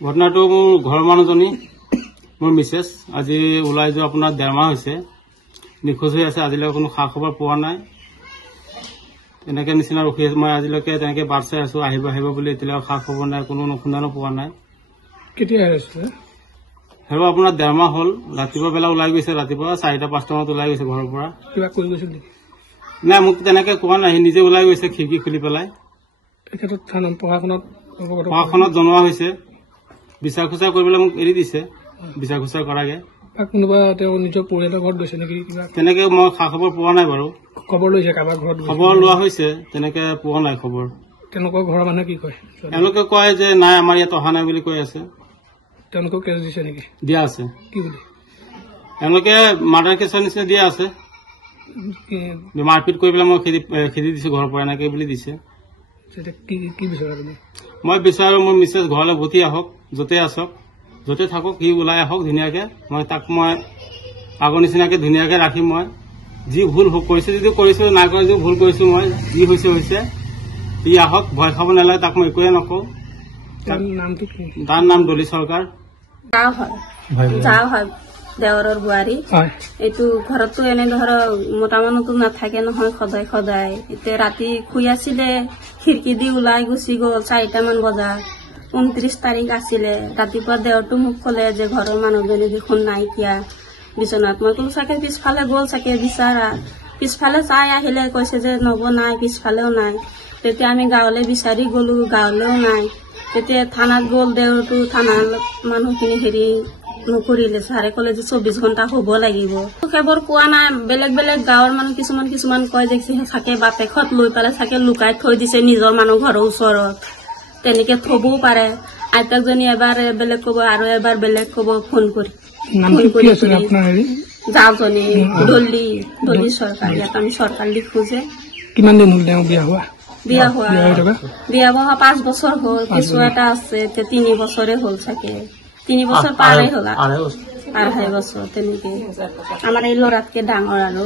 ঘটনাটো মোৰ ঘৰৰ মানুহজনী মোৰ মিছেছ আজি ওলাই যোৱা আপোনাৰ 1.5 মাহ হৈছে নিখোজ হৈ আছে। আজিলৈকে কোনো খা খবৰ পোৱা নাই। এনেকে নিচিনা ৰখি মই আজিলৈকে তেনেকে বাট চাই আছো, আহিব আহিব বুলি এতিয়ালৈকে খা খবৰ নাই, কোনো অনুসন্ধানো পোৱা নাই। কেতিয়া আহিছে? হেৰো আপোনাৰ 1.5 মাহ হ'ল। ৰাতিপুৱা বেলা ওলাই গৈছে, ৰাতিপুৱা 4:00-5:00 মানত ওলাই গৈছে ঘৰৰ পৰা। কিবা কৰি গৈছিল নেকি? নাই, মোক তেনেকে কোৱা নাই, নিজে ওলাই গৈছে খিৰিকী খুলি পেলাই। তেখেতক পঢ়া-শুনাত জনোৱা হৈছে, বিচাৰ খোচাৰ কৰিবলৈ মোক এৰি দিছে, বিচাৰ খোচাৰ কৰাকে। কোনোবা তেওঁ নিজৰ পৰিয়ালৰ ঘৰত গৈছে নেকি? কিবা তেনেকে মই খা খবৰ পোৱা নাই বাৰু। খবৰ লৈছে কাৰোবাৰ ঘৰত? খবৰ লোৱা হৈছে, তেনেকে পোৱা নাই খবৰ। তেওঁলোকৰ ঘৰৰ মানুহে কি কয়? তেওঁলোকে কয় যে নাই, আমাৰ ইয়াত অহা নাই বুলি কৈ আছে। তেওঁলোকক কেছ দিছে নেকি? দিয়া আছে। কি বুলি? তেওঁলোকে মাৰ্ডাৰ কেছৰ নিচিনা দিয়া আছে, মাৰপিট কৰি পেলাই মই খেদি দিছো ঘৰৰ পৰা, এনেকে বুলি দিছে। কি বিচাৰা তুমি? মই বিচাৰো মোৰ মিছেছ ঘৰলৈ উভতি আহক, য'তে আছক, য'তে থাকক, সি ওলাই আহক ধুনীয়াকে। মই তাক মই আগৰ নিচিনাকে ধুনীয়াকে ৰাখিম। মই যি ভুল কৰিছো যদিও কৰিছো, নাই কৰা যদিও ভুল কৰিছো, মই যি হৈছে হৈছে, সি আহক, ভয় খাব নালাগে, তাক মই একোৱে নকওঁ। তাৰ নাম ডলি চৰকাৰ। যাওঁ হয় দেৱৰৰ বোৱাৰী। এইটো ঘৰতো এনে ধৰ মতা মানুহতো নাথাকে নহয় সদায় সদায়। এতিয়া ৰাতি শুই আছিলে, খিৰিকী দি ওলাই গুচি গ'ল 4টামান বজাত। 29 তাৰিখ আছিলে। ৰাতিপুৱা দেৱৰটো মোক ক'লে যে ঘৰৰ মানুহজনী দেখোন নাইকিয়া বিচনাত। মই ক'লো চাগে পিছফালে গ'ল চাগে বিচাৰা। পিছফালে চাই আহিলে, কৈছে যে নব নাই, পিছফালেও নাই। তেতিয়া আমি গাঁৱলৈ বিচাৰি গ'লো, গাঁৱলেও নাই। তেতিয়া থানাত গ'ল দেৱৰটো, থানাৰ মানুহখিনি হেৰি নকৰিলে। ছাৰে ক'লে যে 24 ঘণ্টা হ'ব লাগিব। কেৱল কোৱা নাই, বেলেগ বেলেগ গাঁৱৰ মানুহ কিছুমান কয় যে চাগে বাপেকত লৈ পেলাই চাগে লুকাই থৈ দিছে নিজৰ মানুহ ঘৰৰ ওচৰত, তেনেকে থবও পাৰে। আইতাকজনী এবাৰ বেলেগ কব আৰু এবাৰ বেলেগ কব। ফোন কৰি যাওঁজনী দলি চৰকাৰ, ইয়াত আমি চৰকাৰ লিখো যে। কিমান দিন হ'ল তেওঁ বিয়া হোৱা? বিয়া হোৱা 5 বছৰ হ'ল। কিছু এটা আছে, 3 বছৰে হ'ল চাগে, 3 বছৰ পাৰে হ'ল, 2.5 বছৰ তেনেকে। আমাৰ এই ল'ৰাতকে ডাঙৰ আৰু।